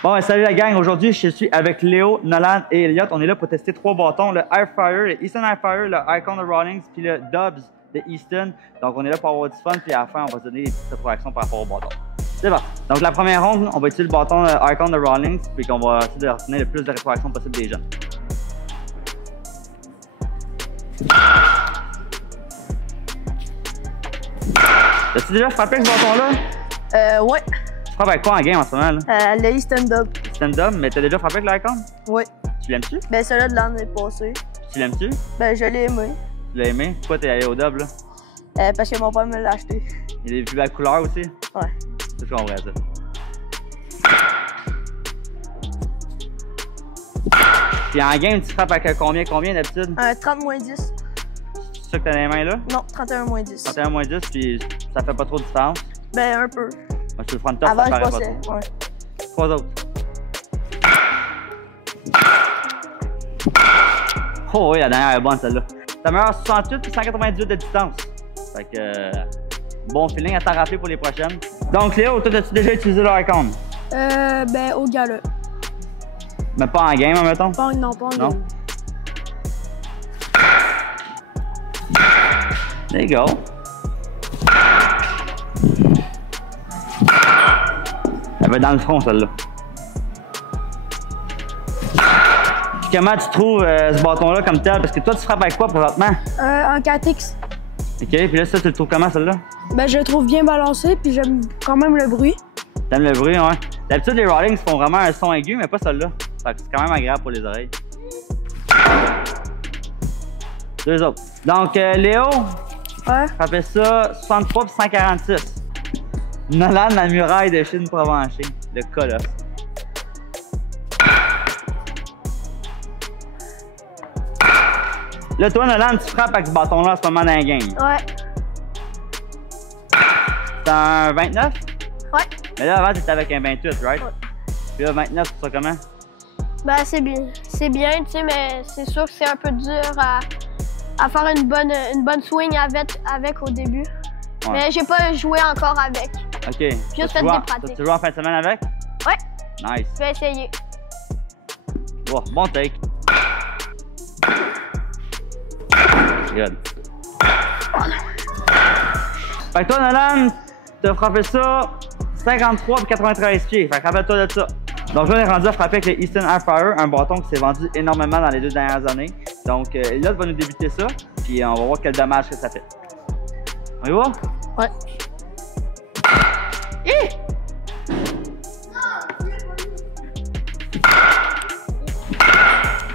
Bon, salut la gang. Aujourd'hui, je suis avec Léo, Nolan et Elliot. On est là pour tester 3 bâtons. Le Airfire, le Easton Airfire, le Icon de Rawlings, puis le Dubs de Easton. Donc, on est là pour avoir du fun. Puis à la fin, on va se donner des petites réactions par rapport au bâton. C'est bon. Donc, la première ronde, on va utiliser le bâton Icon de Rawlings. Puis qu'on va essayer de retenir le plus de rétroactions possible des gens. As-tu déjà frappé avec ce bâton-là? Ouais. Tu frappes avec quoi en game en ce moment? Là? Le Easton Dub. Stand-up, mais t'as déjà frappé avec l'Icon? Ouais. Tu l'aimes-tu? Ben, celui-là de l'année passée. Tu l'aimes-tu? Ben, je l'ai aimé. Tu l'as aimé? Pourquoi t'es allé au Dub, là? Parce que mon père me l'a acheté. Il y a des plus belles couleurs aussi? Ouais. C'est toujours vrai, ça. Puis en game, tu frappes avec combien d'habitude? 30-10. C'est ça que t'as dans les mains, là? Non, 31-10. 31-10, puis ça fait pas trop de différence? Ben, un peu. Moi, je te le front top, Avant, ça je paraît passais. pas trop. Ouais. 3 autres. Oh oui, la dernière est bonne, celle-là. Ta meilleure 68 et 198 de distance. Fait que... bon feeling à t'en rappeler pour les prochaines. Donc, Léo, toi, as-tu déjà utilisé le Icon? Ben, au gala. Mais pas en game, mettons? Non, pas en Non? game. There you go. Elle va dans le front, celle-là. Puis comment tu trouves ce bâton-là comme tel? Parce que toi, tu frappes avec quoi présentement? Un 4X. OK, puis là, ça, tu le trouves comment, celle-là? Ben, je le trouve bien balancé, puis j'aime quand même le bruit. T'aimes le bruit, ouais? D'habitude, les Rawlings font vraiment un son aigu, mais pas celle-là. Fait que c'est quand même agréable pour les oreilles. 2 autres. Donc, Léo, Ouais. frappez ça 63 puis 146. Nolan, la muraille de Chine Provencher. Le colosse. Là, toi, Nolan, tu frappes avec ce bâton-là en ce moment dans la game. Ouais. C'est un 29? Ouais. Mais là, avant, t'étais avec un 28, right? Ouais. Puis là, 29, tu sais comment? Ben, c'est bien. C'est bien, tu sais, mais c'est sûr que c'est un peu dur à faire une bonne swing avec au début. Ouais. Mais j'ai pas joué encore avec. OK. Juste fait des pratiques. Tu joues en fin de semaine avec? Ouais. Nice. Je vais essayer. Oh, bon take. Good. Fait que toi, Nolan, t'as frappé ça 53 et 93 pieds. Fait que rappelle-toi de ça. Donc, là, on est rendu à frapper avec le Easton Airfire, un bâton qui s'est vendu énormément dans les 2 dernières années. Donc, Elliot va nous débuter ça, puis on va voir quel dommage que ça fait. On y va? Ouais.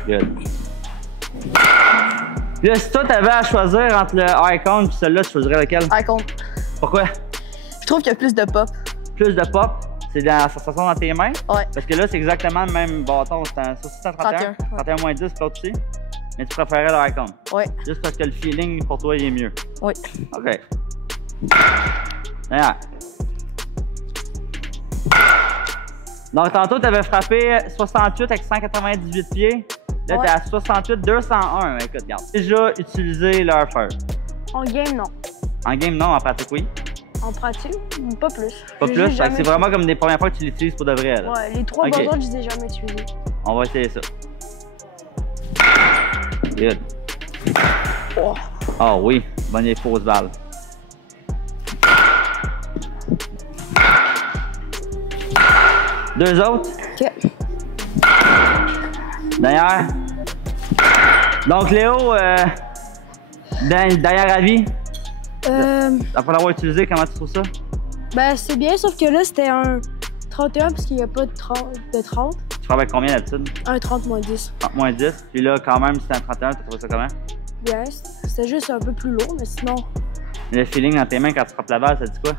Good. Puis là, si toi, t'avais à choisir entre le Icon et celui-là, tu choisirais lequel? Icon. Pourquoi? Je trouve qu'il y a plus de pop. Plus de pop, c'est dans la sensation dans tes mains. Ouais. Parce que là, c'est exactement le même bâton. C'est un 31, 31, 31 -10, l'autre aussi. Mais tu préférais le Icon. Ouais. Juste parce que le feeling pour toi, il est mieux. Oui. OK. D'ailleurs. Donc, tantôt, tu avais frappé 68 avec 198 pieds. Là, Ouais. tu es à 68, 201. Écoute, regarde. Déjà utilisé l'Airfire. En game, non. En game, non. En pratique, oui. En pratique, pas plus. Pas J'ai plus. Fait que jamais c'est vraiment comme des premières fois que tu l'utilises pour de vrai. Là. Ouais, les 3 Ok. bâtons, je les ai jamais utilisés. On va essayer ça. Good. Oh. Ah oui, bonne et fausse balle. Deux autres. OK. D'ailleurs. Donc Léo, derrière avis, après l'avoir utilisé, comment tu trouves ça? Ben, c'est bien, sauf que là, c'était un 31 parce qu'il n'y a pas de 30. Tu frappes avec combien d'habitude? Un 30-10. 30 -10. Puis là, quand même, c'était un 31, tu trouvé ça comment? Bien, c'était juste un peu plus lourd, mais sinon, Le feeling dans tes mains quand tu frappes la balle, ça dit quoi?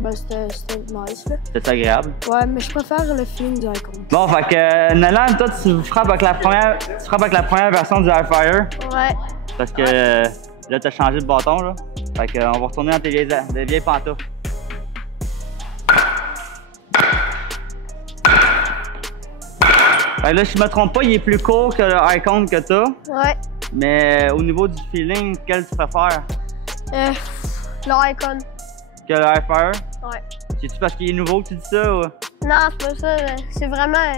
ben, c'était nice, là. C'est agréable? Ouais, mais je préfère le feeling du Icon. Bon, fait que Nolan, toi, tu frappes avec la première version du Airfire. Ouais. Parce que là, t'as changé de bâton, là. Fait que on va retourner dans tes vieilles pantoufles. Fait que là, si je me trompe pas, il est plus court que le Icon que t'as. Ouais. Mais au niveau du feeling, quel tu préfères? Le Icon. Que le Airfire? Ouais. C'est-tu parce qu'il est nouveau que tu dis ça ou? Non, c'est pas ça. C'est vraiment...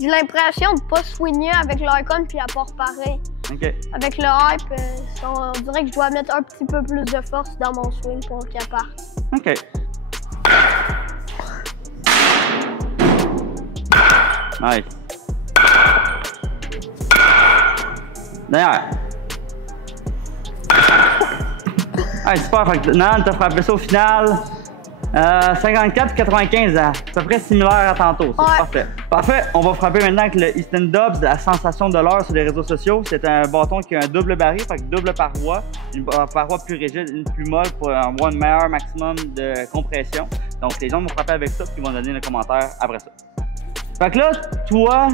J'ai l'impression de pas swinger avec l'Icon puis à part pareil. OK. Avec le hype, on dirait que je dois mettre un petit peu plus de force dans mon swing pour qu'il parte. OK. Nice. D'ailleurs. Hey, super. Fait que Nalan t'a frappé ça au final. 54-95, à peu près similaire à tantôt. C'est parfait. Parfait. On va frapper maintenant avec le Easton Dubs, la sensation de l'heure sur les réseaux sociaux. C'est un bâton qui a un double baril, fait que double paroi. Une paroi plus rigide, une plus molle pour avoir un meilleur maximum de compression. Donc les gens vont frapper avec ça puis ils vont donner le commentaire après ça. Fait que là, toi,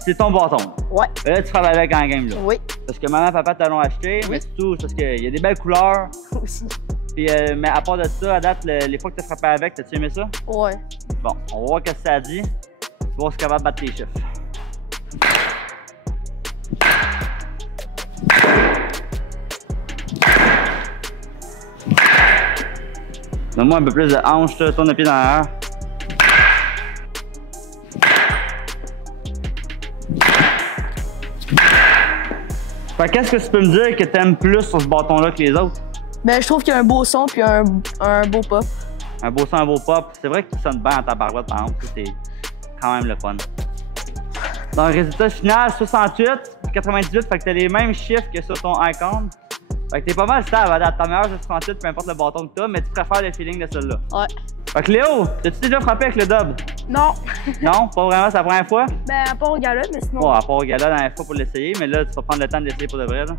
c'est ton bâton. Ouais. Et là, tu frappes avec en game là. Oui. Parce que maman et papa te l'ont acheté, mais c'est tout. Parce qu'il y a des belles couleurs. Aussi. Puis, mais à part de ça, à date, les fois que tu as frappé avec, t'as-tu aimé ça? Ouais. Bon, on va voir ce que ça dit. On va voir si tu es capable de battre tes chiffres. Donne-moi un peu plus de hanche, tourne le pied dans l'air. Fait qu'est-ce que tu peux me dire que t'aimes plus sur ce bâton-là que les autres? Ben, je trouve qu'il y a un beau son puis un beau pop. Un beau son, un beau pop. C'est vrai qu'il sonne bien en tabarouette, par exemple. C'est quand même le fun. Dans le résultat final, 68 et 98, fait que t'as les mêmes chiffres que sur ton Icon. Fait que t'es pas mal stable à date. Ta meilleure c'est 68, peu importe le bâton que t'as, mais tu préfères le feeling de celui-là. Ouais. Fait que Léo, t'as-tu déjà frappé avec le dub? Non. Non, pas vraiment, c'est la première fois? Ben, à part au gala, mais sinon. Bon, à part au gala la dernière fois pour l'essayer, mais là, tu vas prendre le temps de l'essayer pour de vrai, là.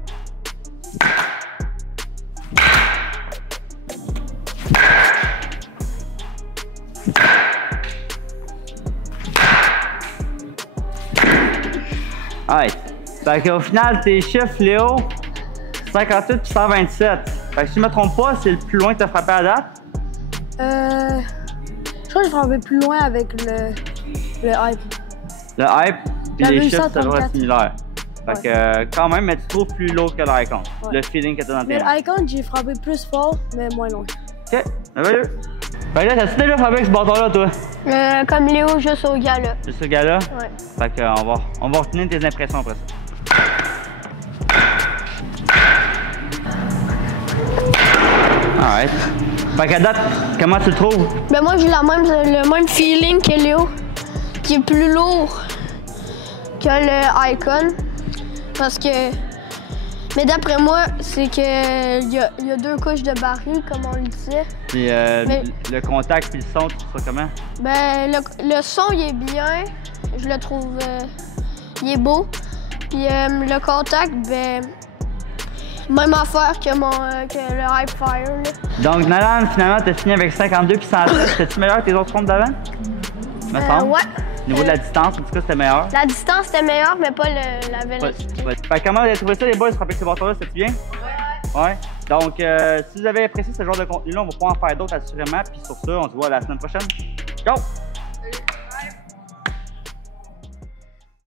Ouais. Fait qu'au final, tes chiffres, Léo, 58 puis 127. Fait que si je me trompe pas, c'est le plus loin que tu as frappé à date? Je crois que je frappais plus loin avec le hype. Le hype, puis J'avais les eu chiffres, ça 134. devrait être similaire. Fait que quand même, mais tu trouves plus lourd que l'Icon. Ouais. Le feeling que tu as dans tes Mais mains. l'Icon, j'ai frappé plus fort, mais moins loin. Ok, merveilleux. Fait que là, t'as-tu déjà frappé avec ce bâton-là, toi? Comme Léo, juste au gala. C'est ce gars-là? Ouais. Fait que on va retenir tes impressions après ça. Alright. Fait qu'à date, comment tu le trouves? Ben moi, j'ai le même feeling que Léo, qui est plus lourd que le Icon. Parce que... Mais d'après moi, c'est que il y a deux couches de baril, comme on le disait. Puis le contact puis le son, tu trouves ça comment? Ben, le son, il est bien. Je le trouve... il est beau. Puis le contact, ben... Même affaire que le Hype Fire, là. Donc, Nalan, finalement, t'as fini avec 52 puis 113. C'était-tu meilleur que tes autres rondes d'avant? Me semble. Ouais. Au niveau de la distance, en tout cas, c'était meilleur. La distance était meilleure, mais pas la vélocité. Ouais. Fait que comment vous avez trouvé ça, les boys, frapper avec ce bâton-là? C'était bien? Ouais. Donc, si vous avez apprécié ce genre de contenu-là, on va pouvoir en faire d'autres assurément. Puis sur ça, on se voit la semaine prochaine. Ciao!